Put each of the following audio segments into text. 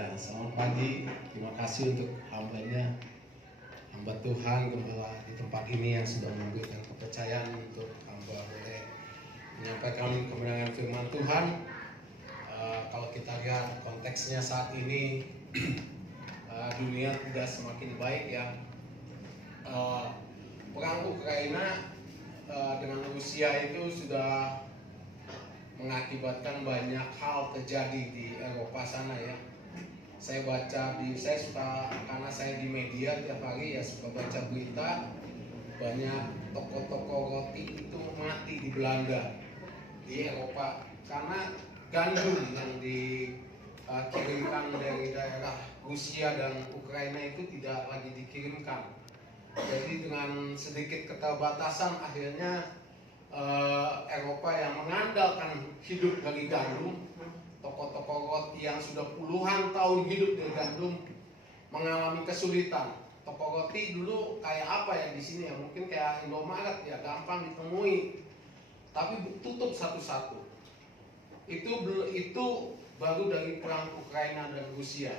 Ya, selamat pagi. Terima kasih untuk hamba Tuhan gembala di tempat ini yang sudah memberikan kepercayaan untuk hamba boleh menyampaikan kebenaran firman Tuhan. Kalau kita lihat konteksnya saat ini, dunia tidak semakin baik ya. Perang Ukraina dengan Rusia itu sudah mengakibatkan banyak hal terjadi di Eropa sana ya. Saya suka, karena saya di media tiap hari ya, suka baca berita banyak toko-toko roti itu mati di Belanda, di Eropa, karena gandum yang dikirimkan dari daerah Rusia dan Ukraina itu tidak lagi dikirimkan. Jadi dengan sedikit keterbatasan akhirnya Eropa yang mengandalkan hidup dari gandum, toko-toko roti yang sudah puluhan tahun hidup dari gandum mengalami kesulitan. Toko roti dulu kayak apa ya di sini ya, mungkin kayak Indomaret ya, gampang ditemui, tapi tutup satu-satu. Itu baru dari perang Ukraina dan Rusia.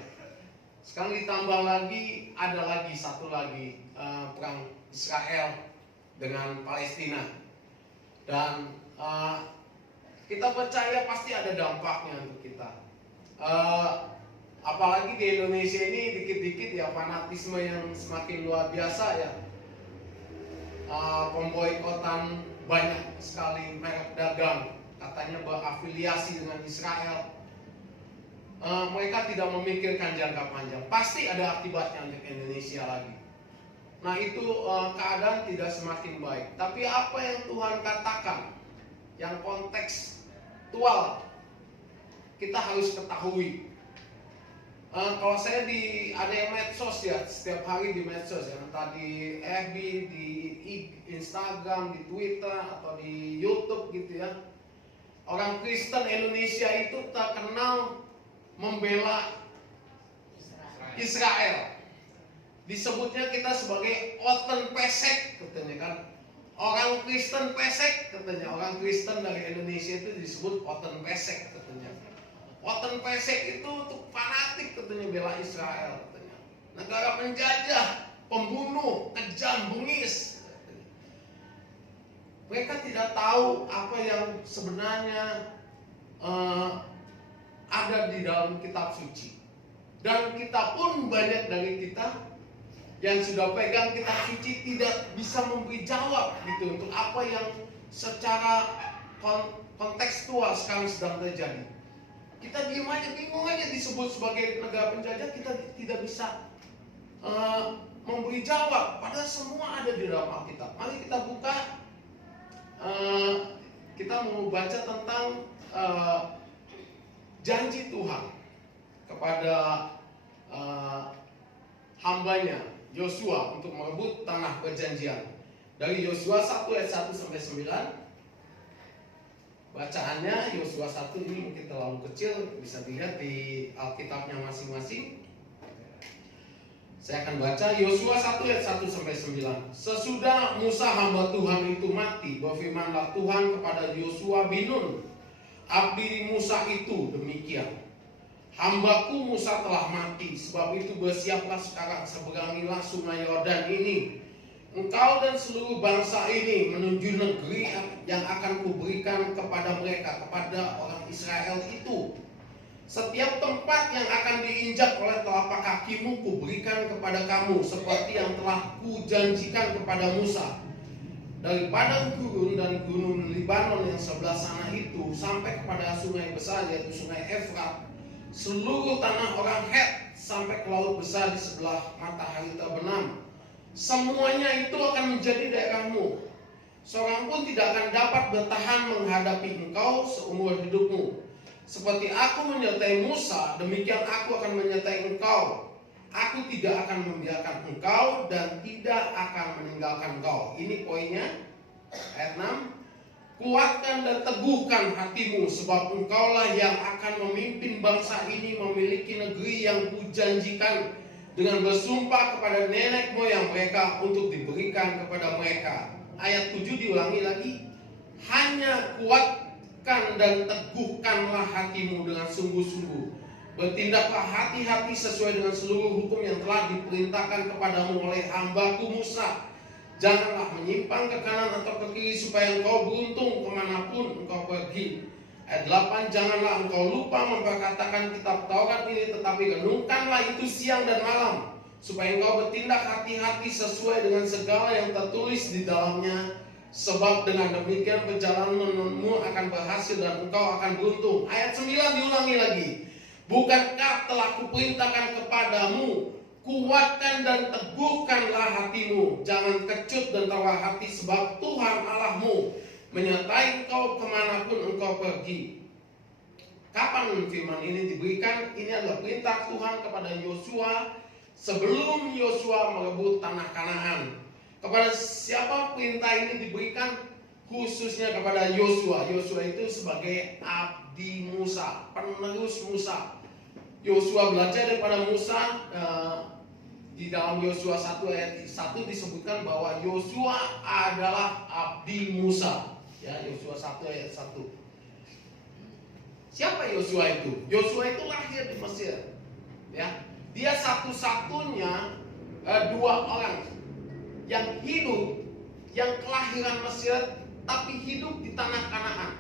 Sekarang ditambah lagi, ada lagi satu lagi perang Israel dengan Palestina. Dan kita percaya pasti ada dampaknya untuk kita. Apalagi di Indonesia ini dikit-dikit ya fanatisme yang semakin luar biasa ya. Pemboikotan banyak sekali merek dagang, katanya berafiliasi dengan Israel. Mereka tidak memikirkan jangka panjang. Pasti ada akibatnya untuk Indonesia lagi. Nah itu keadaan tidak semakin baik. Tapi apa yang Tuhan katakan, yang kontekstual, kita harus ketahui. Kalau saya ada yang medsos ya, setiap hari di medsos ya, entah di FB, di Instagram, di Twitter, atau di YouTube gitu ya. Orang Kristen Indonesia itu terkenal membela Israel. Disebutnya kita sebagai oten pesek katanya kan. Orang Kristen pesek katanya. Orang Kristen dari Indonesia itu disebut oten pesek katanya. Oten pesek itu untuk fanatik katanya, bela Israel katanya. Negara penjajah, pembunuh, kejam, bengis katanya. Mereka tidak tahu apa yang sebenarnya ada di dalam kitab suci. Dan kita pun, banyak dari kita yang sudah pegang kitab suci tidak bisa memberi jawab gitu untuk apa yang secara kontekstual sekarang sedang terjadi. Kita diam aja, bingung aja, disebut sebagai negara penjajah, kita tidak bisa memberi jawab, padahal semua ada di dalam Alkitab. Mari kita buka, kita mau baca tentang janji Tuhan kepada hambanya Yosua untuk merebut tanah perjanjian. Dari Yosua 1 ayat 1 sampai 9. Bacaannya Yosua 1 ini mungkin terlalu kecil, bisa dilihat di Alkitabnya masing-masing. Saya akan baca Yosua 1 ayat 1 sampai 9. Sesudah Musa hamba Tuhan itu mati, berfirmanlah Tuhan kepada Yosua bin Nun, abdi Musa itu demikian. Hambaku Musa telah mati, sebab itu bersiaplah sekarang, seberangilah sungai Yordan ini, engkau dan seluruh bangsa ini menuju negeri yang akan kuberikan kepada mereka, kepada orang Israel itu. Setiap tempat yang akan diinjak oleh telapak kakimu kuberikan kepada kamu, seperti yang telah kujanjikan kepada Musa. Dari padang gurun dan gunung Libanon yang sebelah sana itu sampai kepada sungai besar, yaitu sungai Efrat, seluruh tanah orang Het sampai ke laut besar di sebelah matahari terbenam, semuanya itu akan menjadi daerahmu. Seorang pun tidak akan dapat bertahan menghadapi engkau seumur hidupmu. Seperti aku menyertai Musa, demikian aku akan menyertai engkau. Aku tidak akan membiarkan engkau dan tidak akan meninggalkan engkau. Ini poinnya, ayat 6. Kuatkan dan teguhkan hatimu, sebab engkaulah yang akan memimpin bangsa ini memiliki negeri yang kujanjikan dengan bersumpah kepada nenek moyang mereka untuk diberikan kepada mereka. Ayat 7 diulangi lagi. Hanya kuatkan dan teguhkanlah hatimu dengan sungguh-sungguh, Bertindaklah hati-hati sesuai dengan seluruh hukum yang telah diperintahkan kepadamu oleh hambaku Musa. Janganlah menyimpang ke kanan atau ke kiri supaya engkau beruntung kemanapun engkau pergi. Ayat 8, janganlah engkau lupa memperkatakan kitab Taurat ini, tetapi renungkanlah itu siang dan malam, supaya engkau bertindak hati-hati sesuai dengan segala yang tertulis di dalamnya. Sebab dengan demikian perjalananmu akan berhasil dan engkau akan beruntung. Ayat 9 diulangi lagi. Bukankah telah kuperintahkan kepadamu, kuatkan dan teguhkanlah hatimu, jangan kecut dan tawar hati, sebab Tuhan Allahmu menyertai engkau kemanapun engkau pergi. Kapan firman ini diberikan? Ini adalah perintah Tuhan kepada Yosua sebelum Yosua merebut tanah Kanaan. Kepada siapa perintah ini diberikan? Khususnya kepada Yosua. Yosua itu sebagai abdi Musa, penerus Musa. Yosua belajar daripada Musa. Di dalam Yosua 1 ayat 1 disebutkan bahwa Yosua adalah abdi Musa. Ya, Yosua 1 ayat 1. Siapa Yosua itu? Yosua itu lahir di Mesir. Ya, dia satu-satunya dua orang yang hidup, yang kelahiran Mesir tapi hidup di tanah Kanaan.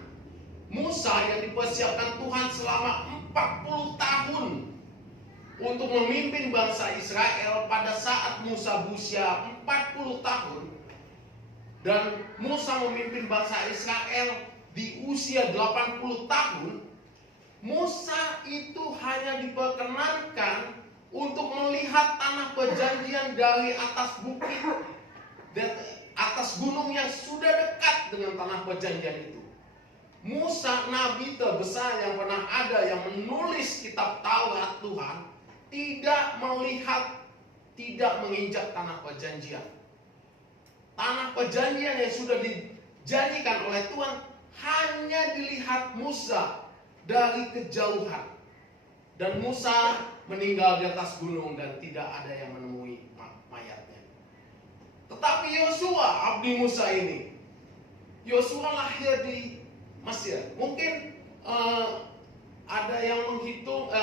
Musa yang dipersiapkan Tuhan selama 40 tahun untuk memimpin bangsa Israel. Pada saat Musa berusia 40 tahun dan Musa memimpin bangsa Israel di usia 80 tahun, Musa itu hanya diperkenankan untuk melihat tanah perjanjian dari atas bukit, dan atas gunung yang sudah dekat dengan tanah perjanjian itu. Musa, nabi terbesar yang pernah ada yang menulis kitab Taurat Tuhan, tidak melihat, tidak menginjak tanah perjanjian. Tanah perjanjian yang sudah dijanjikan oleh Tuhan hanya dilihat Musa dari kejauhan. Dan Musa meninggal di atas gunung dan tidak ada yang menemui mayatnya. Tetapi Yosua, abdi Musa ini, Yosua lahir di Mesir. Mungkin ada yang menghitung,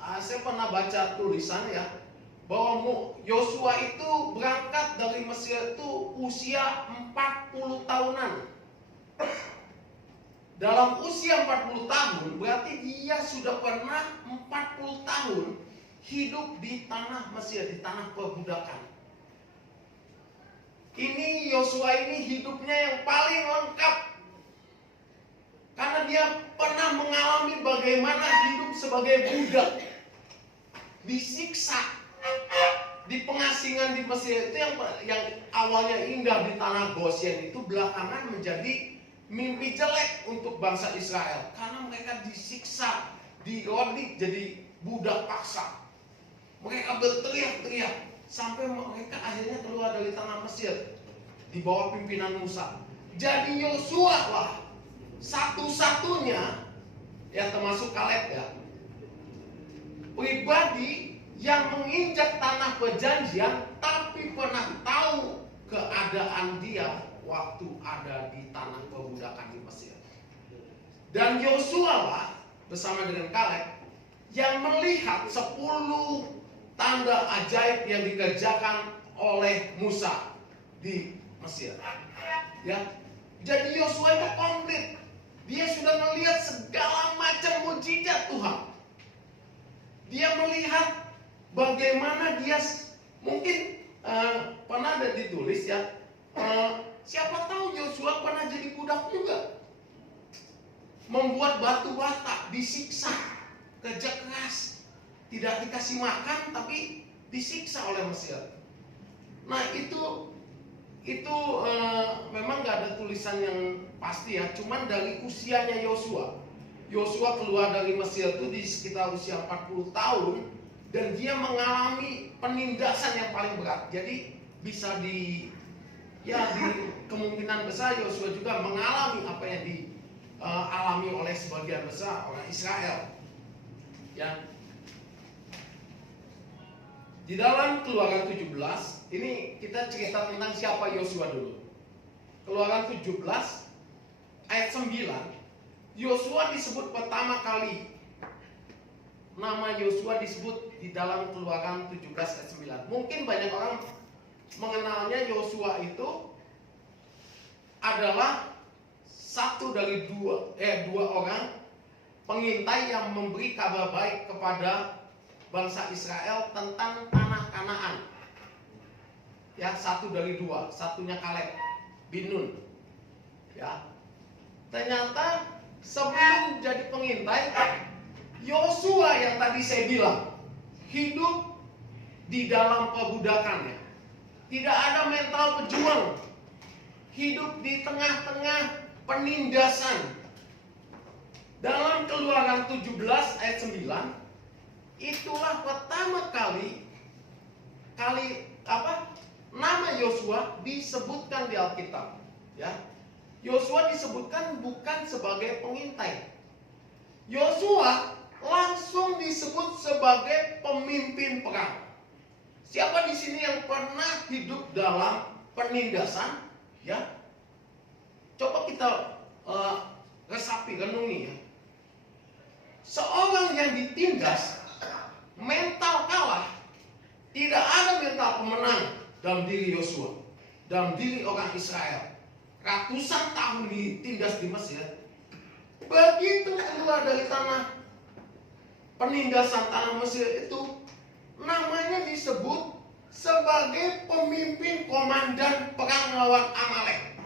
saya pernah baca tulisan ya, bahwa Yosua itu berangkat dari Mesir itu usia 40 tahunan. Dalam usia 40 tahun berarti dia sudah pernah 40 tahun hidup di tanah Mesir, di tanah perbudakan. Ini Yosua ini hidupnya yang paling lengkap, karena dia pernah mengalami bagaimana hidup sebagai budak, disiksa, di pengasingan di Mesir itu yang awalnya indah di tanah Goshen itu belakangan menjadi mimpi jelek untuk bangsa Israel, karena mereka disiksa, diordik jadi budak paksa. Mereka berteriak-teriak sampai mereka akhirnya keluar dari tanah Mesir di bawah pimpinan Musa. Jadi Yosua lah satu-satunya, ya termasuk Kaleb ya, pribadi yang menginjak tanah perjanjian tapi pernah tahu keadaan dia waktu ada di tanah perbudakan di Mesir. Dan Yosua lah bersama dengan Kaleb yang melihat 10 tanda ajaib yang dikerjakan oleh Musa di Mesir. Ya, jadi Yosua itu komplit. Dia sudah melihat segala macam mukjizat Tuhan. Dia melihat bagaimana dia mungkin pernah ada ditulis ya. Siapa tahu Yosua pernah jadi budak juga. Membuat batu bata, disiksa, kerja keras, tidak dikasih makan tapi disiksa oleh Mesir. Nah itu memang nggak ada tulisan yang pasti ya. Cuman dari usianya Yosua keluar dari Mesir itu di sekitar usia 40 tahun dan dia mengalami penindasan yang paling berat. Jadi bisa di kemungkinan besar Yosua juga mengalami apa yang dialami oleh sebagian besar orang Israel. Ya. Di dalam Keluaran 17 ini kita cerita tentang siapa Yosua dulu. Keluaran 17 ayat 9, Yosua disebut pertama kali nama Yosua disebut di dalam Keluaran 17 ayat 9. Mungkin banyak orang mengenalnya Yosua itu adalah satu dari dua orang pengintai yang memberi kabar baik kepada bangsa Israel tentang tanah Kanaan. Ya, satu dari dua, satunya Kaleb bin Nun. Ya. Ternyata sebelum jadi pengintai, Yosua yang tadi saya bilang hidup di dalam perbudakannya. Tidak ada mental pejuang. Hidup di tengah-tengah penindasan. Dalam Keluaran 17 ayat 9, itulah pertama kali nama Yosua disebutkan di Alkitab. Ya. Yosua disebutkan bukan sebagai pengintai. Yosua langsung disebut sebagai pemimpin perang. Siapa di sini yang pernah hidup dalam penindasan? Ya, coba kita resapi, renungi ya. Seorang yang ditindas, mental kalah, tidak ada mental pemenang dalam diri Yosua, dalam diri orang Israel. Ratusan tahun ditindas di Mesir. Begitu keluar dari tanah penindasan tanah Mesir itu, namanya disebut sebagai pemimpin komandan perang melawan Amalek.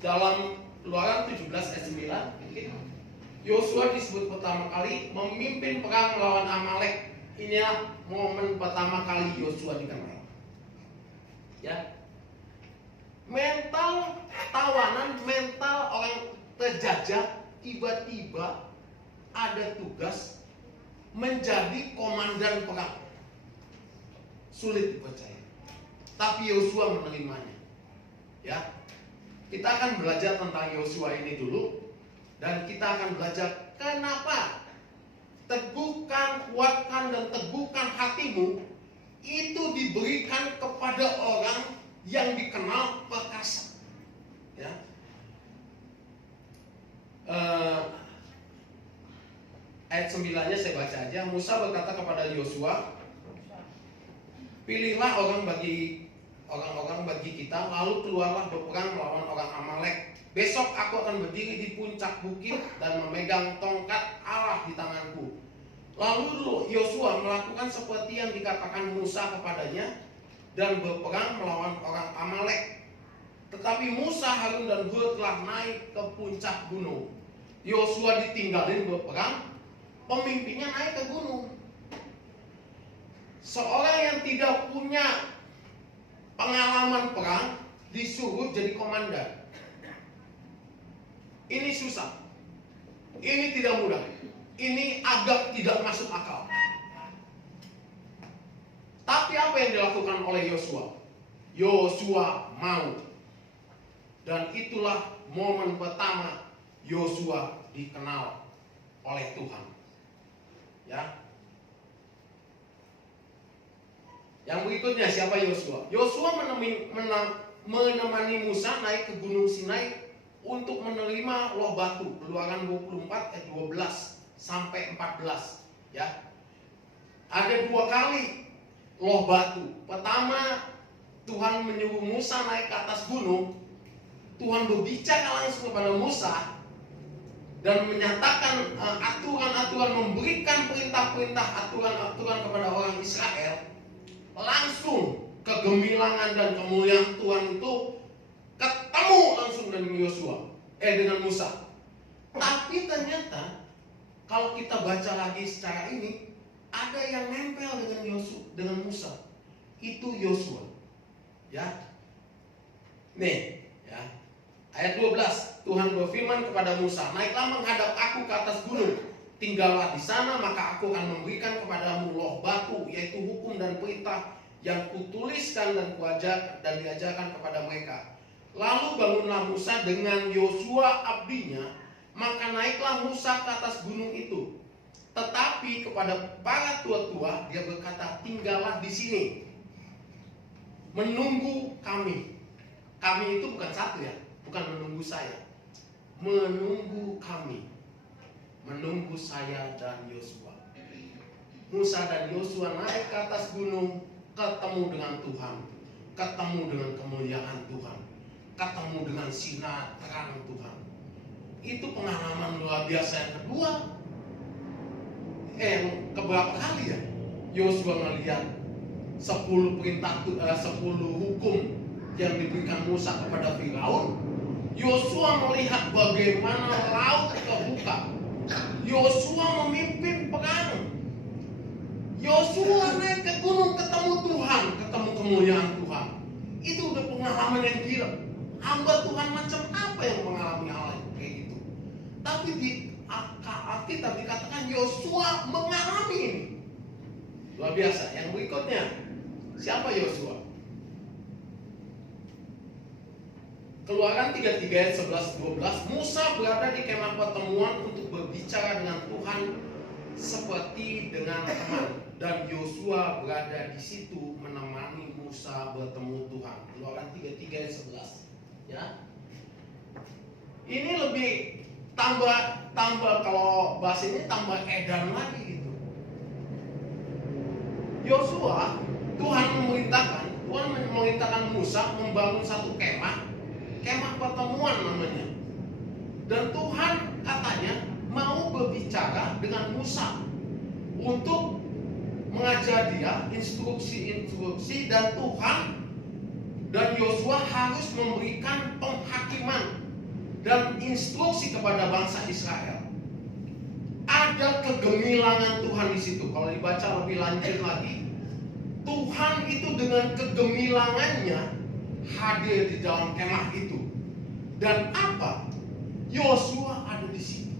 Dalam Keluaran 17 ayat 9, Yosua disebut pertama kali memimpin perang melawan Amalek. Inilah momen pertama kali Yosua dikenal. Ya. Mental tawanan, mental orang terjajah, tiba-tiba ada tugas menjadi komandan perang. Sulit dipercaya, tapi Yosua menerimanya. Ya, kita akan belajar tentang Yosua ini dulu, dan kita akan belajar kenapa teguhkan, kuatkan, dan teguhkan hatimu itu diberikan kepada orang yang dikenal perkasa. Ya. Ayat 9-nya saya baca aja. Musa berkata kepada Yosua, pilihlah orang-orang bagi kita, lalu keluarlah berperang melawan orang Amalek. Besok aku akan berdiri di puncak bukit dan memegang tongkat Allah di tanganku. Lalu Yosua melakukan seperti yang dikatakan Musa kepadanya dan berperang melawan orang Amalek. Tetapi Musa, Harun, dan Hur telah naik ke puncak gunung. Yosua ditinggalin berperang, pemimpinnya naik ke gunung. Seorang yang tidak punya pengalaman perang disuruh jadi komandan. Ini susah. Ini tidak mudah. Ini agak tidak masuk akal. Tapi apa yang dilakukan oleh Yosua? Yosua mau. Dan itulah momen pertama Yosua dikenal oleh Tuhan. Ya. Yang berikutnya siapa Yosua? Yosua menemani Musa naik ke Gunung Sinai untuk menerima loh batu. Keluaran 24 ayat 12 sampai 14. Ya. Ada dua kali loh batu. Pertama, Tuhan menyuruh Musa naik ke atas gunung. Tuhan berbicara langsung kepada Musa dan menyatakan aturan-aturan, memberikan perintah-perintah, aturan-aturan kepada orang Israel. Langsung kegemilangan dan kemuliaan Tuhan itu ketemu langsung dengan Musa. Tapi ternyata kalau kita baca lagi secara ini, ada yang nempel dengan Musa. Itu Yosua. Ya. Nih, ya. Ayat 12, Tuhan berfirman kepada Musa, naiklah menghadap aku ke atas gunung, tinggallah di sana, maka aku akan memberikan kepadamu loh batu, yaitu hukum dan perintah yang kutuliskan dan diajarkan kepada mereka. Lalu bangunlah Musa dengan Yosua abdinya, maka naiklah Musa ke atas gunung itu. Tetapi kepada para tua-tua dia berkata, tinggallah di sini, menunggu kami. Kami itu bukan satu ya, bukan menunggu saya, menunggu kami, menunggu saya dan Yosua. Musa dan Yosua naik ke atas gunung, ketemu dengan Tuhan, ketemu dengan kemuliaan Tuhan, ketemu dengan sinar terang Tuhan. Itu pengalaman luar biasa yang kedua. Keberapa kali ya Yosua melihat 10 hukum yang diberikan Musa kepada Firaun. Yosua melihat bagaimana laut terbuka. Yosua memimpin perang. Yosua naik ke gunung, ketemu Tuhan, ketemu kemuliaan Tuhan. Itu udah pengalaman yang gila. Hamba Tuhan macam apa yang mengalami hal kayak gitu? Tapi di Alkitab dikatakan Yosua mengalami ini. Luar biasa. Yang berikutnya, siapa Yosua? Keluaran 33 ayat 11-12. Musa berada di kemah pertemuan untuk berbicara dengan Tuhan seperti dengan teman, dan Yosua berada di situ menemani Musa bertemu Tuhan. Keluaran 33 ayat 11. Ya. Ini lebih tambah kalau bahasa ini tambah edan lagi gitu. Yosua, Tuhan memerintahkan Musa membangun satu kemah pertemuan namanya. Dan Tuhan katanya mau berbicara dengan Musa untuk mengajar dia instruksi-instruksi, dan Tuhan dan Yosua harus memberikan penghakiman dan instruksi kepada bangsa Israel. Ada kegemilangan Tuhan di situ. Kalau dibaca lebih lanjut lagi, Tuhan itu dengan kegemilangannya hadir di dalam kemah itu. Dan apa? Yosua ada di situ.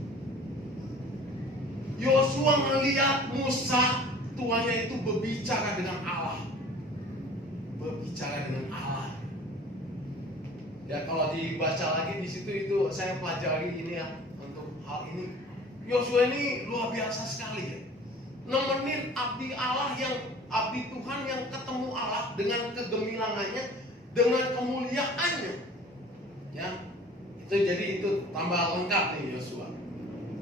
Yosua melihat Musa, tuannya itu berbicara dengan Allah. Berbicara dengan Allah. Ya, kalau dibaca lagi di situ itu saya pelajari ini ya untuk hal ini. Yosua ini luar biasa sekali ya. Nemenin abdi Allah abdi Tuhan yang ketemu Allah dengan kegemilangannya, dengan kemuliaannya. Ya. Itu tambah lengkap nih Yosua.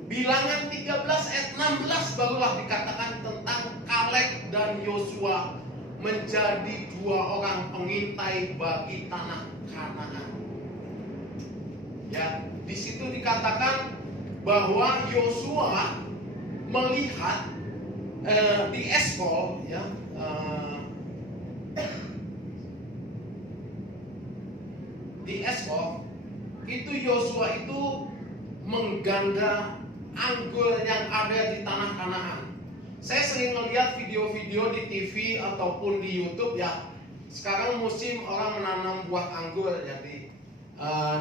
Bilangan 13 ayat 16 barulah dikatakan tentang Kaleb dan Yosua menjadi 2 orang pengintai bagi tanah Kanaan. Ya, di situ dikatakan bahwa Yosua melihat di Eskol, ya, di Eskol itu Yosua itu mengganda anggur yang ada di tanah Kanaan. Saya sering melihat video-video di TV ataupun di YouTube ya. Sekarang musim orang menanam buah anggur ya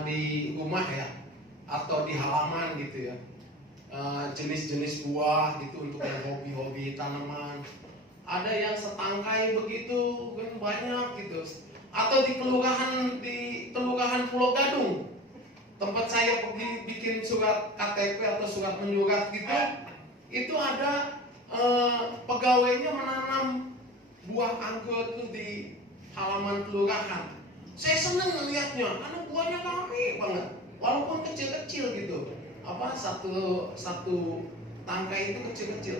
di rumah ya, atau di halaman gitu ya. Jenis-jenis buah gitu untuk yang hobi-hobi tanaman. Ada yang setangkai begitu kan banyak gitu. Atau di kelurahan Pulau Gadung, tempat saya pergi bikin surat KTP atau surat menyurat gitu, itu ada pegawainya menanam buah anggur itu di halaman kelurahan. Saya senang melihatnya karena buahnya rame banget, walaupun kecil-kecil gitu. Satu tangkai itu kecil-kecil.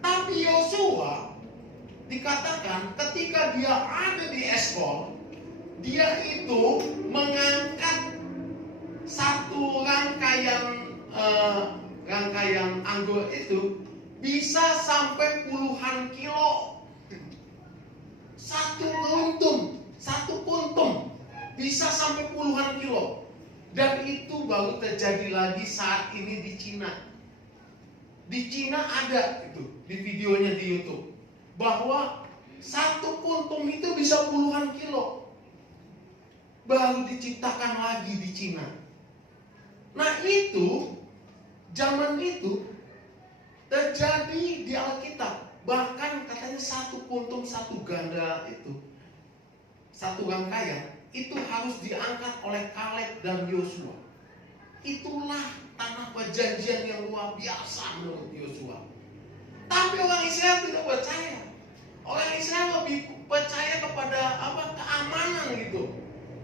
Tapi Yosua dikatakan ketika dia ada di Eskol, dia itu mengangkat satu rangkaian anggur itu bisa sampai puluhan kilo. Satu puntung bisa sampai puluhan kilo. Dan itu baru terjadi lagi saat ini di Cina. Di Cina ada itu di videonya di YouTube bahwa satu puntung itu bisa puluhan kilo. Baru diciptakan lagi di Cina. Nah itu, zaman itu terjadi di Alkitab. Bahkan katanya satu puntung, satu ganda itu, satu rangkaian, itu harus diangkat oleh Kaleb dan Yosua. Itulah tanah perjanjian yang luar biasa menurut Yosua. Tapi orang Israel tidak percaya. Orang Israel lebih percaya kepada keamanan gitu,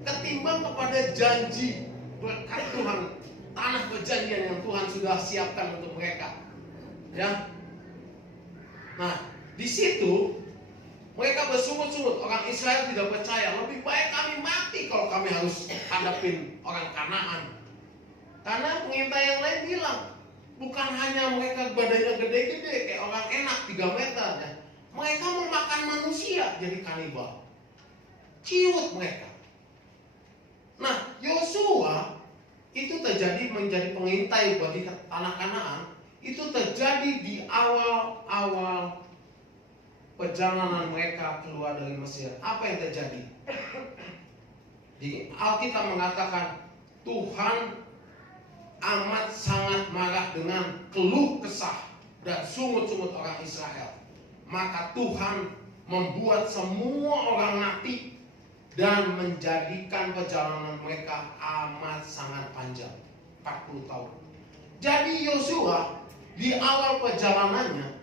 ketimbang kepada janji berkat Tuhan, tanah perjanjian yang Tuhan sudah siapkan untuk mereka. Ya. Nah, Di situ mereka bersungut-sungut, orang Israel tidak percaya, lebih baik kami mati kalau kami harus hadapin orang Kanaan. Karena pengintai yang lain bilang, bukan hanya mereka badannya gede-gede kayak orang enak 3 meter ya. Mereka memakan manusia jadi kanibal. Ciut mereka. Nah, Yosua itu terjadi menjadi pengintai bagi tanah Kanaan. Itu terjadi di awal-awal perjalanan mereka keluar dari Mesir. Apa yang terjadi? Di Alkitab mengatakan Tuhan amat sangat marah dengan keluh kesah dan sungut-sungut orang Israel. Maka Tuhan membuat semua orang mati dan menjadikan perjalanan mereka amat sangat panjang, 40 tahun. Jadi Yosua di awal perjalanannya,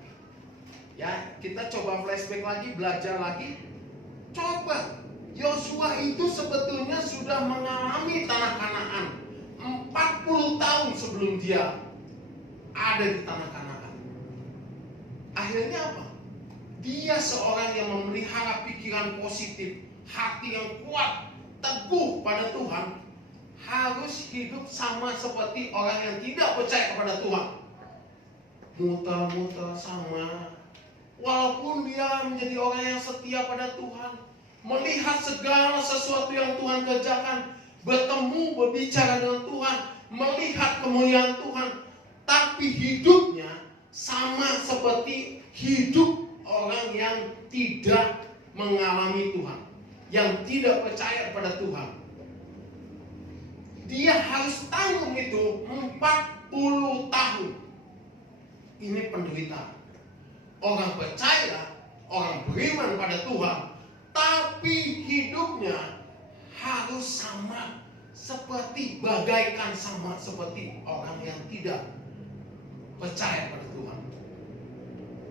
ya kita coba flashback lagi, belajar lagi. Coba, Yosua itu sebetulnya sudah mengalami tanah Kanaan 40 tahun sebelum dia ada di tanah Kanaan. Akhirnya apa? Dia seorang yang memelihara pikiran positif, hati yang kuat, teguh pada Tuhan, harus hidup sama seperti orang yang tidak percaya kepada Tuhan. Muter-muter sama. Walaupun dia menjadi orang yang setia pada Tuhan, melihat segala sesuatu yang Tuhan kerjakan, bertemu, berbicara dengan Tuhan, melihat kemuliaan Tuhan, tapi hidupnya sama seperti hidup orang yang tidak mengalami Tuhan, yang tidak percaya kepada Tuhan. Dia harus tanggung itu 40 tahun. Ini penderitaan. Orang percaya, orang beriman pada Tuhan, tapi hidupnya harus sama seperti, bagaikan sama seperti orang yang tidak percaya pada Tuhan.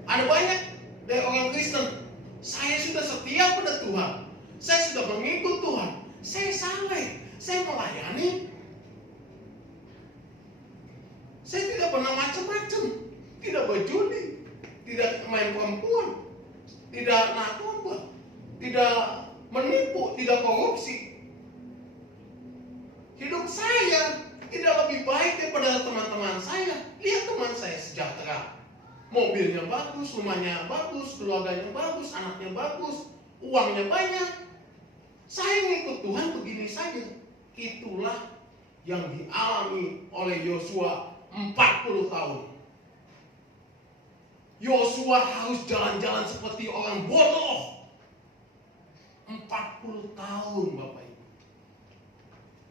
Ada banyak dari orang Kristen, saya sudah setia pada Tuhan, saya sudah mengikut Tuhan, saya saleh, saya melayani, saya tidak pernah macam-macam, tidak berjudi, tidak main perempuan, tidak narkoba, tidak menipu, tidak korupsi. Hidup saya tidak lebih baik daripada teman-teman saya. Lihat teman saya sejahtera, mobilnya bagus, rumahnya bagus, keluarganya bagus, anaknya bagus, uangnya banyak. Saya ngikut Tuhan begini saja. Itulah yang dialami oleh Yosua 40 tahun. Yosua harus jalan-jalan seperti orang bodoh 40 tahun, Bapak Ibu.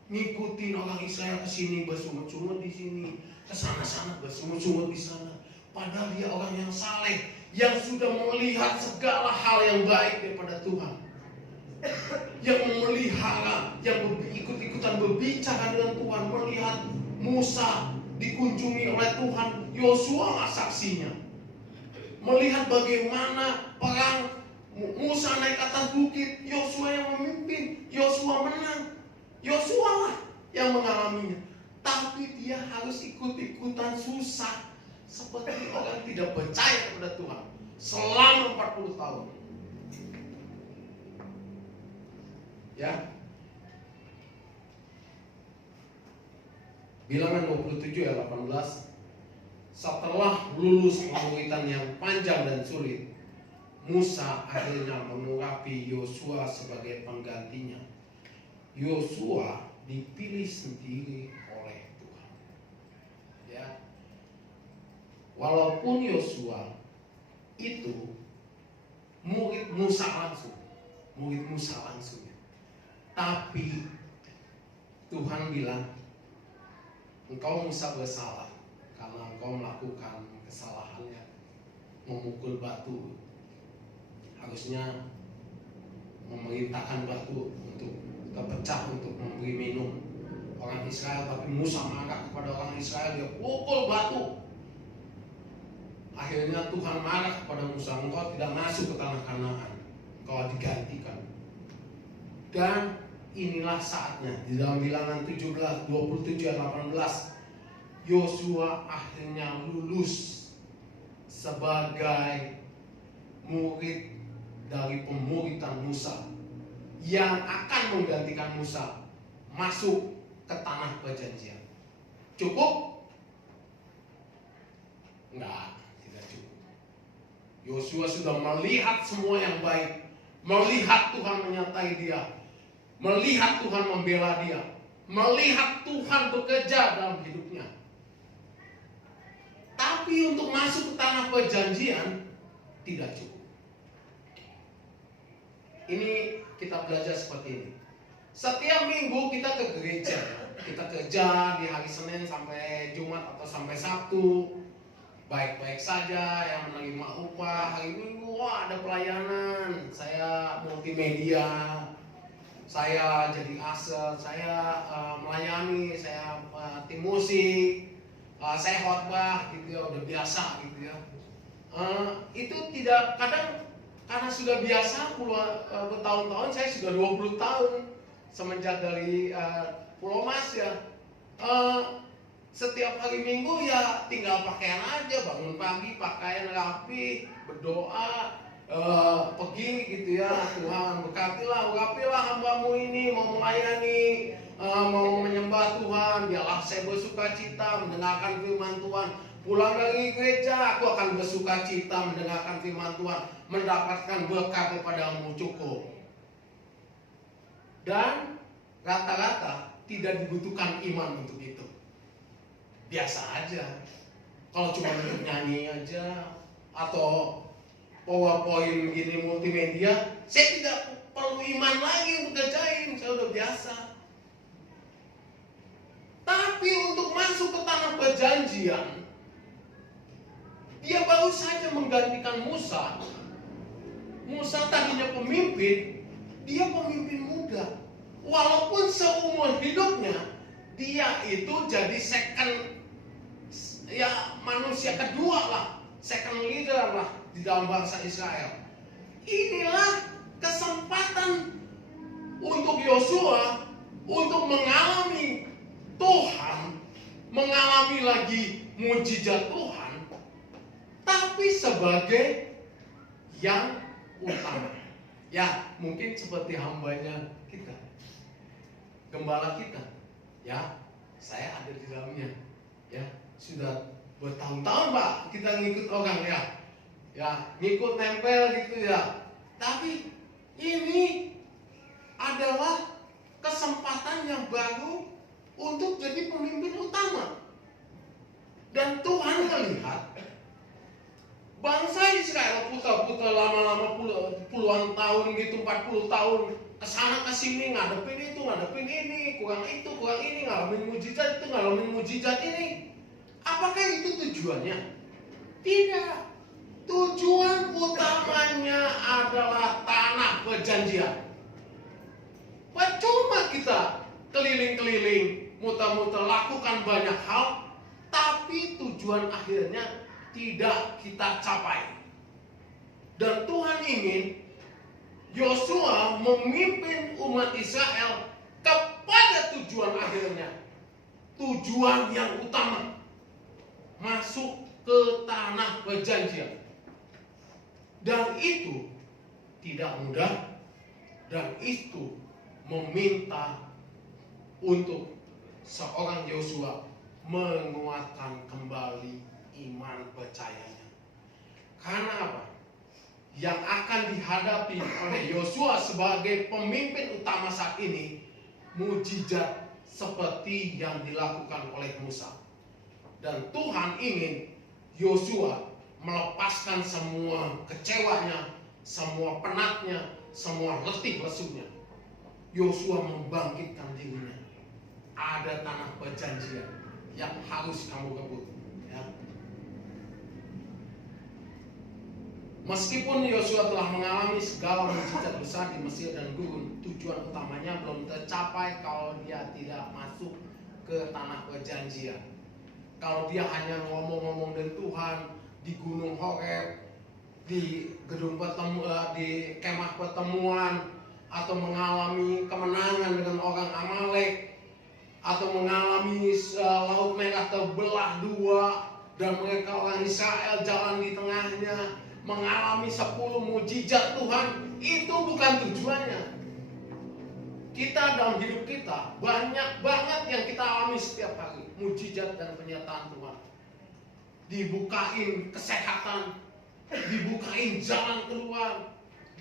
Ngikutin orang Israel ke sini, bersungut-sungut di sini, ke sana-sana bersungut-sungut di sana. Padahal dia orang yang saleh, yang sudah melihat segala hal yang baik daripada Tuhan, yang memelihara, yang ikut-ikutan berbicara dengan Tuhan, melihat Musa dikunjungi oleh Tuhan. Yosua lah saksinya. Melihat bagaimana perang, Musa naik ke atas bukit, Yosua yang memimpin, Yosua menang. Yosua lah yang mengalaminya. Tapi dia harus ikut-ikutan susah seperti orang tidak percaya kepada Tuhan selama 40 tahun. Ya. Bilangan 27 ayat 18. Setelah lulus pemuritan yang panjang dan sulit, Musa akhirnya mengurapi Yosua sebagai penggantinya. Yosua dipilih sendiri oleh Tuhan. Ya. Walaupun Yosua itu murid Musa langsung, tapi Tuhan bilang, engkau Musa bersalah karena engkau melakukan kesalahannya, memukul batu. Harusnya memerintahkan batu untuk terpecah untuk memberi minum orang Israel, tapi Musa marah kepada orang Israel, dia pukul batu. Akhirnya Tuhan marah kepada Musa, engkau tidak masuk ke tanah Kanaan, engkau digantikan. Dan inilah saatnya di dalam Bilangan 17, 27 dan 18, Yosua akhirnya lulus sebagai murid dari pemuritan Musa yang akan menggantikan Musa masuk ke tanah perjanjian. Cukup? Enggak, tidak cukup. Yosua sudah melihat semua yang baik, melihat Tuhan menyertai dia, melihat Tuhan membela dia, melihat Tuhan bekerja dalam hidupnya. Tapi untuk masuk ke tanah perjanjian tidak cukup. Ini kita belajar seperti ini. Setiap minggu kita ke gereja, kita kerja di hari Senin sampai Jumat atau sampai Sabtu, baik-baik saja, yang menerima upah. Hari Minggu ada pelayanan, saya multimedia, saya jadi aset, saya melayani, saya tim musik, saya khotbah gitu ya, udah biasa gitu ya. Itu tidak, kadang karena sudah biasa bertahun-tahun, saya sudah 20 tahun semenjak dari Pulau Mas ya. Setiap hari Minggu ya tinggal pakaian aja, bangun pagi pakaian rapi, berdoa, pergi gitu ya. Tuhan berkatilah, urapilah hambamu ini, mau melayani, mau menyembah Tuhan, biarlah saya bersuka cita mendengarkan firman Tuhan. Pulang dari gereja aku akan bersuka cita mendengarkan firman Tuhan, mendapatkan berkat daripada-Mu cukup. Dan rata-rata tidak dibutuhkan iman untuk itu. Biasa aja. Kalau cuma untuk nyanyi aja atau PowerPoint gini multimedia, saya tidak perlu iman lagi untuk kerjain, saya udah biasa. Tapi untuk masuk ke tanah perjanjian, dia baru saja menggantikan Musa. Musa tadinya pemimpin, dia pemimpin muda. Walaupun seumur hidupnya dia itu jadi manusia kedua lah, second leader lah di dalam bangsa Israel. Inilah kesempatan untuk Yosua untuk mengalami Tuhan, mengalami lagi mujizat Tuhan, tapi sebagai yang utama. Ya, mungkin seperti hambanya kita, gembala kita. Ya, saya ada di dalamnya. Ya, sudah bertahun-tahun Pak kita ngikut orang ya. Ya, ngikut nempel gitu ya. Tapi ini adalah kesempatan yang baru untuk jadi pemimpin utama. Dan Tuhan melihat bangsa Israel putar-putar lama-lama puluhan tahun gitu, 40 tahun kesana kesini, ngadepin itu, ngadepin ini, kurang itu, kurang ini, ngalamin mujizat itu, ngalamin mujizat ini. Apakah itu tujuannya? Tidak. Tujuan utamanya adalah tanah perjanjian. Percuma kita keliling-keliling, muter-muter, lakukan banyak hal, tapi tujuan akhirnya tidak kita capai. Dan Tuhan ingin Yosua memimpin umat Israel kepada tujuan akhirnya, tujuan yang utama, masuk ke tanah perjanjian. Dan itu tidak mudah, dan itu meminta untuk seorang Yosua menguatkan kembali iman percayanya. Karena apa? Yang akan dihadapi oleh Yosua sebagai pemimpin utama saat ini, mujizat seperti yang dilakukan oleh Musa. Dan Tuhan ingin Yosua melepaskan semua kecewanya, semua penatnya, semua letih lesunya. Yosua membangkitkan dirinya. Ada tanah perjanjian yang harus kamu rebut. Ya. Meskipun Yosua telah mengalami segala mujizat besar di Mesir dan Gurun, tujuan utamanya belum tercapai kalau dia tidak masuk ke tanah perjanjian. Kalau dia hanya ngomong-ngomong dengan Tuhan di Gunung Horeb, di gedung di kemah pertemuan, atau mengalami kemenangan dengan orang Amalek, atau mengalami Laut Merah terbelah dua dan mereka orang Israel jalan di tengahnya, mengalami 10 mujizat Tuhan, itu bukan tujuannya. Kita dalam hidup kita banyak banget yang kita alami setiap hari, mujizat dan penyertaan Tuhan. Dibukain kesehatan, dibukain jalan keluar,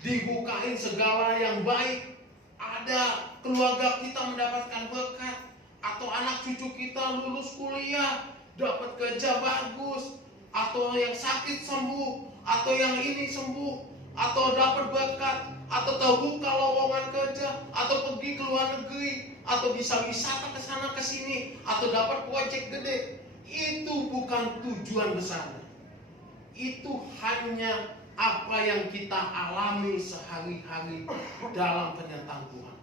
dibukain segala yang baik. Ada keluarga kita mendapatkan berkat, atau anak cucu kita lulus kuliah, dapat kerja bagus, atau yang sakit sembuh, atau yang ini sembuh, atau dapat berkat, atau terbuka lowongan kerja, atau pergi ke luar negeri, atau bisa wisata ke sana ke sini, atau dapat proyek gede. Itu bukan tujuan besar. Itu hanya apa yang kita alami sehari-hari dalam penyertaan Tuhan.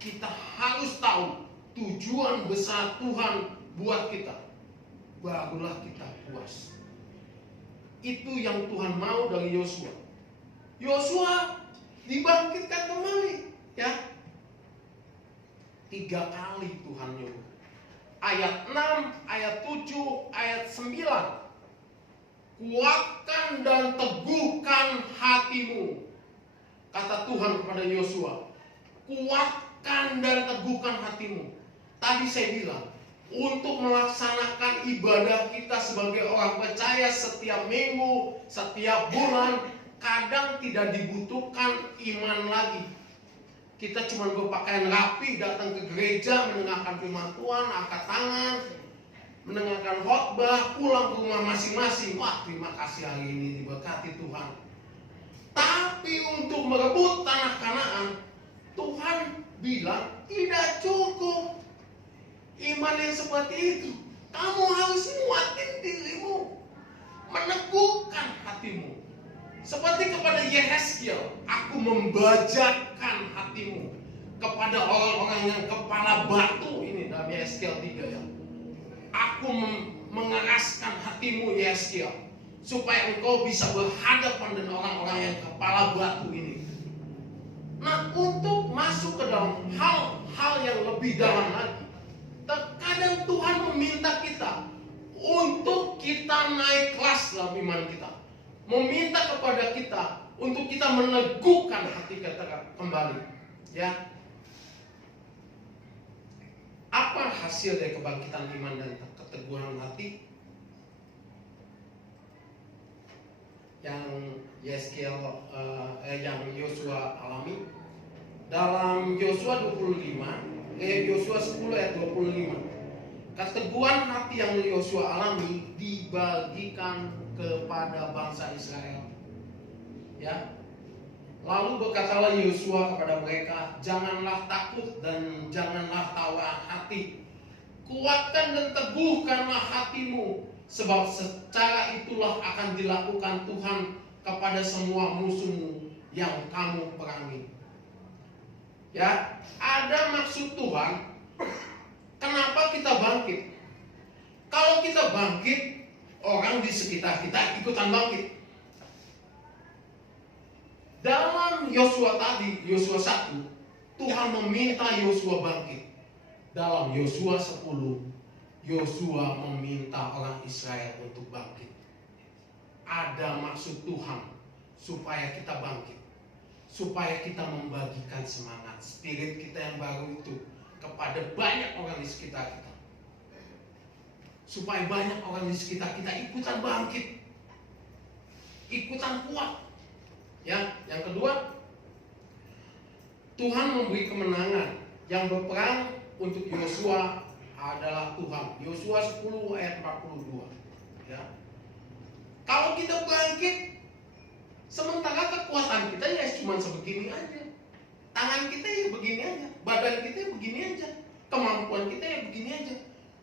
Kita harus tahu tujuan besar Tuhan buat kita, barulah kita puas. Itu yang Tuhan mau dari Yosua. Yosua dibangkitkan kembali, ya. 3 kali Tuhan nyuruh. Ayat 6, ayat 7, ayat 9. Kuatkan dan teguhkan hatimu, kata Tuhan kepada Yosua. Kuatkan dan teguhkan hatimu. Tadi saya bilang, untuk melaksanakan ibadah kita sebagai orang percaya setiap minggu, setiap bulan, kadang tidak dibutuhkan iman lagi. Kita cuma berpakaian rapi, datang ke gereja, mendengarkan firman Tuhan, angkat tangan, mendengarkan khotbah, pulang ke rumah masing-masing. Wah, terima kasih hari ini diberkati Tuhan. Tapi untuk merebut tanah Kanaan, Tuhan bilang tidak cukup. Iman yang seperti itu, kamu harus nguatin dirimu, meneguhkan hatimu. Seperti kepada Yehezkiel, aku membajakkan hatimu kepada orang-orang yang kepala batu ini dalam Yehezkiel 3 ya. Aku mengeraskan hatimu Yehezkiel, supaya engkau bisa berhadapan dengan orang-orang yang kepala batu ini. Nah, untuk masuk ke dalam hal-hal yang lebih dalam lagi, terkadang Tuhan meminta kita untuk kita naik kelas dalam iman kita. Meminta kepada kita untuk kita meneguhkan hati kita kembali. Ya. Apa hasil dari kebangkitan iman dan keteguhan hati? Yang yang Yosua alami dalam Yosua 10 ayat 25. Keteguhan hati yang Yosua alami dibagikan kepada bangsa Israel. Ya. Lalu berkatalah Yosua kepada mereka, janganlah takut dan janganlah tawar hati. Kuatkan dan teguhkanlah hatimu, sebab secara itulah akan dilakukan Tuhan kepada semua musuhmu yang kamu perangi. Ya, ada maksud Tuhan. Kenapa kita bangkit? Kalau kita bangkit, orang di sekitar kita ikutan bangkit. Dalam Yosua tadi, Yosua 1, Tuhan meminta Yosua bangkit. Dalam Yosua 10, Yosua meminta orang Israel untuk bangkit. Ada maksud Tuhan supaya kita bangkit, supaya kita membagikan semangat, spirit kita yang baru itu kepada banyak orang di sekitar kita. Supaya banyak orang di sekitar kita ikutan bangkit, ikutan kuat. Ya, yang kedua, Tuhan memberi kemenangan. Yang berperang untuk Yosua adalah Tuhan. Yosua 10 ayat 42. Ya. Kalau kita bangkit, sementara kekuatan kita ya cuma sebegini aja. Tangan kita ya begini aja, badan kita ya begini aja, kemampuan kita ya begini aja.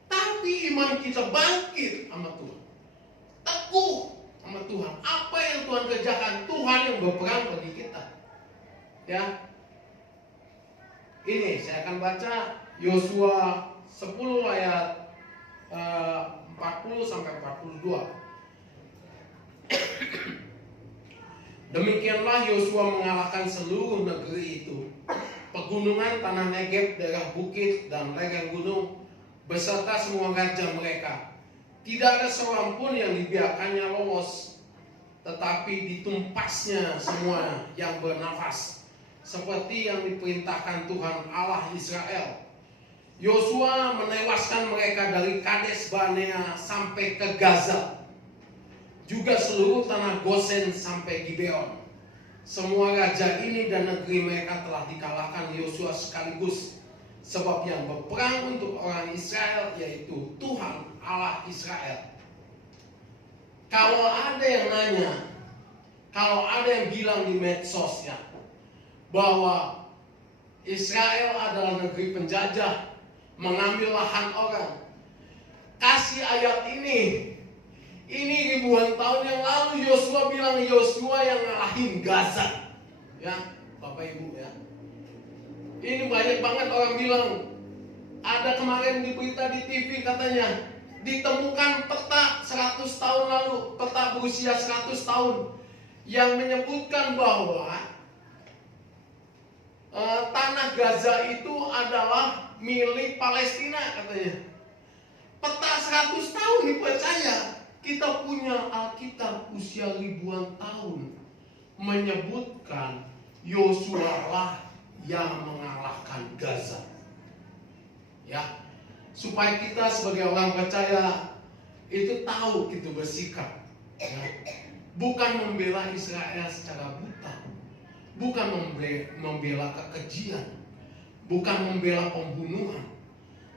Tapi iman kita bangkit sama Tuhan, teguh sama Tuhan. Apa yang Tuhan kerjakan, Tuhan yang berperang bagi kita. Ya, ini saya akan baca Yosua 10 ayat 40 sampai 42. Demikianlah Yosua mengalahkan seluruh negeri itu, pegunungan tanah Negeb, daerah bukit dan lereng gunung, beserta semua raja mereka. Tidak ada seorang pun yang dibiarkannya lolos. tetapi ditumpasnya semua yang bernafas, seperti yang diperintahkan Tuhan Allah Israel. Yosua menewaskan mereka dari Kades Barnea sampai ke Gaza, juga seluruh tanah Gosen sampai Gibeon. Semua raja ini dan negeri mereka telah dikalahkan Yosua sekaligus, sebab yang berperang untuk orang Israel yaitu Tuhan Allah Israel. Kalau ada yang nanya, kalau ada yang bilang di medsosnya bahwa Israel adalah negeri penjajah, mengambil lahan orang, kasih ayat ini. Ini ribuan tahun yang lalu Yosua bilang, Yosua yang ngalahin Gaza. Ya, Bapak Ibu ya. Ini banyak banget orang bilang, ada kemarin di berita di TV katanya, ditemukan peta 100 tahun lalu, peta berusia 100 tahun, yang menyebutkan bahwa tanah Gaza itu adalah milik Palestina katanya. Peta 100 tahun dipercaya. Kita punya Alkitab usia ribuan tahun menyebutkan Yosua lah yang mengalahkan Gaza. Ya, supaya kita sebagai orang percaya itu tahu gitu bersikap. Ya. Bukan membela Israel secara buta, bukan membela kekejian, bukan membela pembunuhan,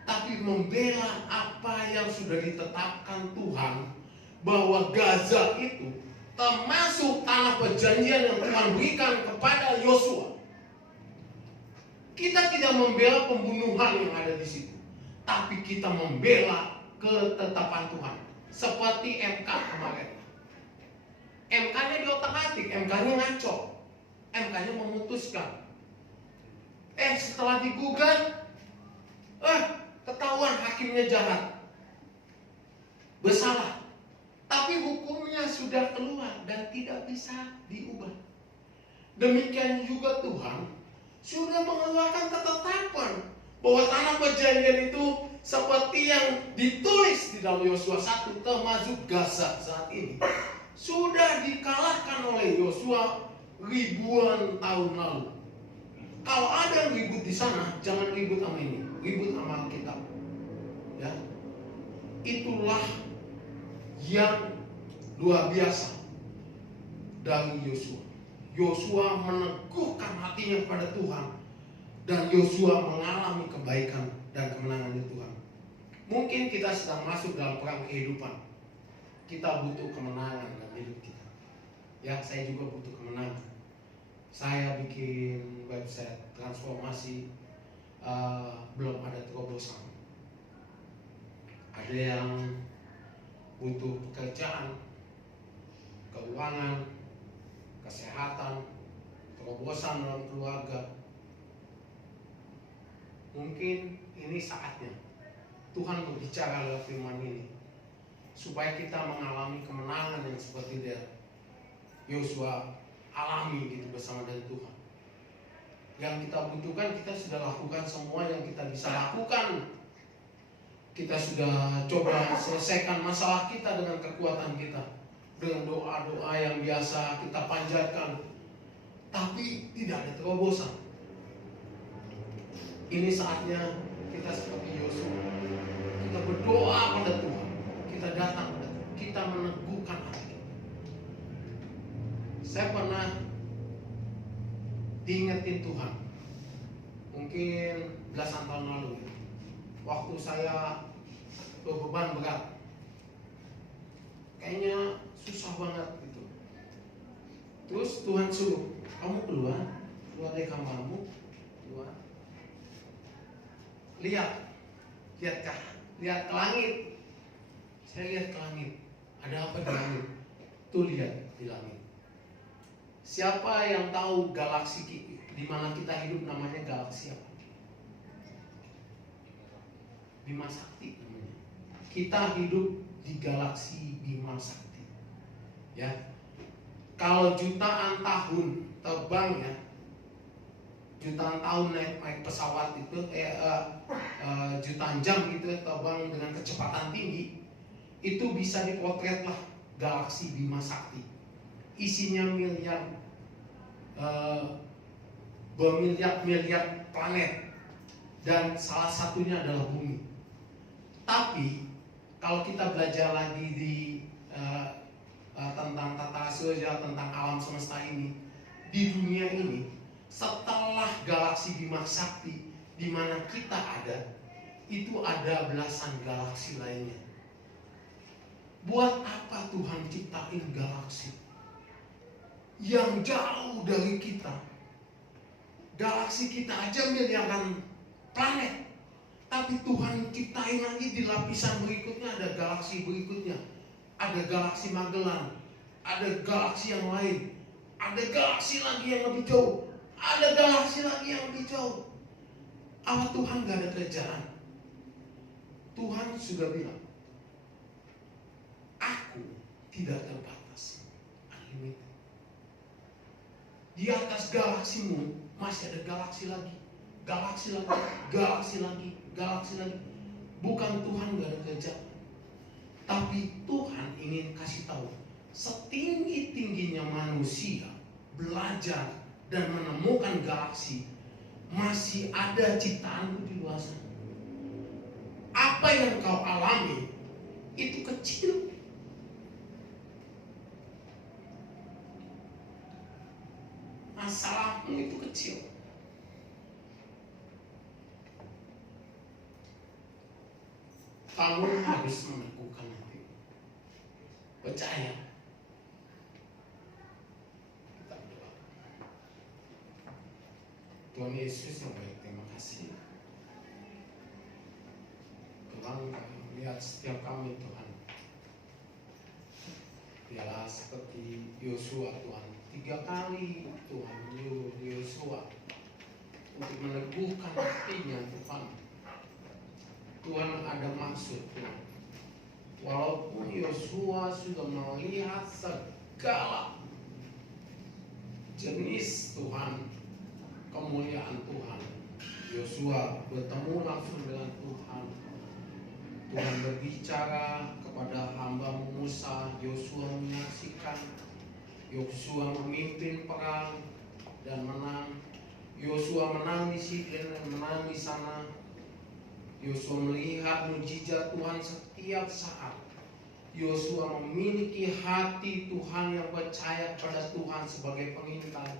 tapi membela apa yang sudah ditetapkan Tuhan, bahwa Gaza itu termasuk tanah perjanjian yang Tuhan berikan kepada Yosua. Kita tidak membela pembunuhan yang ada di situ, tapi kita membela ketetapan Tuhan. Seperti MK kemarin. MK-nya diotak-atik, MK-nya ngaco, MK-nya memutuskan. Setelah digugat, ketahuan hakimnya jahat, bersalah. Tapi hukumnya sudah keluar dan tidak bisa diubah. Demikian juga Tuhan sudah mengeluarkan ketetapan bahwa tanah perjanjian itu seperti yang ditulis di dalam Yosua 1, termasuk Gaza saat ini, sudah dikalahkan oleh Yosua ribuan tahun lalu. Kalau ada yang ribut di sana, jangan ribut sama ini, ribut sama Alkitab. Ya, itulah yang luar biasa dari Yosua. Yosua meneguhkan hatinya kepada Tuhan, dan Yosua mengalami kebaikan dan kemenangan di Tuhan. Mungkin kita sedang masuk dalam perang kehidupan. Kita butuh kemenangan dalam hidup kita. Ya, saya juga butuh kemenangan. Saya bikin website transformasi, belum ada terobosan. Ada yang butuh pekerjaan, keuangan, kesehatan, terobosan dalam keluarga. Mungkin ini saatnya Tuhan berbicara lewat firman ini, supaya kita mengalami kemenangan yang seperti dia Yosua alami gitu bersama dengan Tuhan. Yang kita butuhkan, kita sudah lakukan semua yang kita bisa lakukan. Kita sudah coba selesaikan masalah kita dengan kekuatan kita, dengan doa-doa yang biasa kita panjatkan, tapi tidak ada terobosan. Ini saatnya kita seperti Yosua, kita berdoa pada Tuhan, kita datang pada Tuhan, kita meneguhkan hati kita. Saya pernah diingetin Tuhan, mungkin belasan tahun lalu, waktu saya beban berat, kayaknya susah banget gitu. Terus Tuhan suruh, kamu keluar dari kamarmu, keluar, lihat ke langit. Saya lihat ke langit, ada apa di langit? Tuh lihat di langit. Siapa yang tahu galaksi di mana kita hidup namanya galaksi apa? Bima Sakti namanya. Kita hidup di galaksi Bima Sakti. Ya. Kalau jutaan tahun terbang ya, jutaan tahun naik pesawat itu, jutaan jam gitu terbang dengan kecepatan tinggi, itu bisa dipotret lah galaksi Bima Sakti. isinya bermiliar-miliar planet, dan salah satunya adalah bumi. Tapi kalau kita belajar lagi di tentang tata surya, tentang alam semesta ini, di dunia ini, setelah galaksi Bima Sakti di mana kita ada, itu ada belasan galaksi lainnya. Buat apa Tuhan ciptain galaksi yang jauh dari kita? Galaksi kita aja miliaran planet, tapi Tuhan ciptain lagi di lapisan berikutnya, ada galaksi berikutnya, ada galaksi Magellan, ada galaksi yang lain, ada galaksi lagi yang lebih jauh, ada galaksi lagi yang lebih jauh. Allah Tuhan gak ada kerjaan. Tuhan sudah bilang, aku tidak terbatas, unlimited. Di atas galaksimu masih ada galaksi lagi, galaksi lagi, galaksi lagi, galaksi lagi. Bukan Tuhan gak ada kerjaan, tapi Tuhan ingin kasih tahu, setinggi-tingginya manusia belajar dan menemukan galaksi, masih ada ciptaanku di luar sana. Apa yang kau alami itu kecil. Masalahmu itu kecil. Kamu harus meneguhkan hati. Percaya. Kita berdoa. Tuhan Yesus yang baik, terima kasih. Tuhan, lihat setiap kami Tuhan. Biarlah seperti Yosua Tuhan, 3 kali Tuhan menyuruh Yosua untuk meneguhkan hatinya Tuhan. Tuhan ada maksud Tuhan. Walaupun Yosua sudah melihat segala jenis Tuhan, kemuliaan Tuhan, Yosua bertemu langsung dengan Tuhan. Tuhan berbicara kepada hamba Musa, Yosua menyaksikan, Yosua memimpin perang dan menang. Yosua menang di sini dan menang di sana. Yosua melihat mujizat Tuhan setiap saat. Yosua memiliki hati Tuhan yang percaya pada Tuhan sebagai pengintai.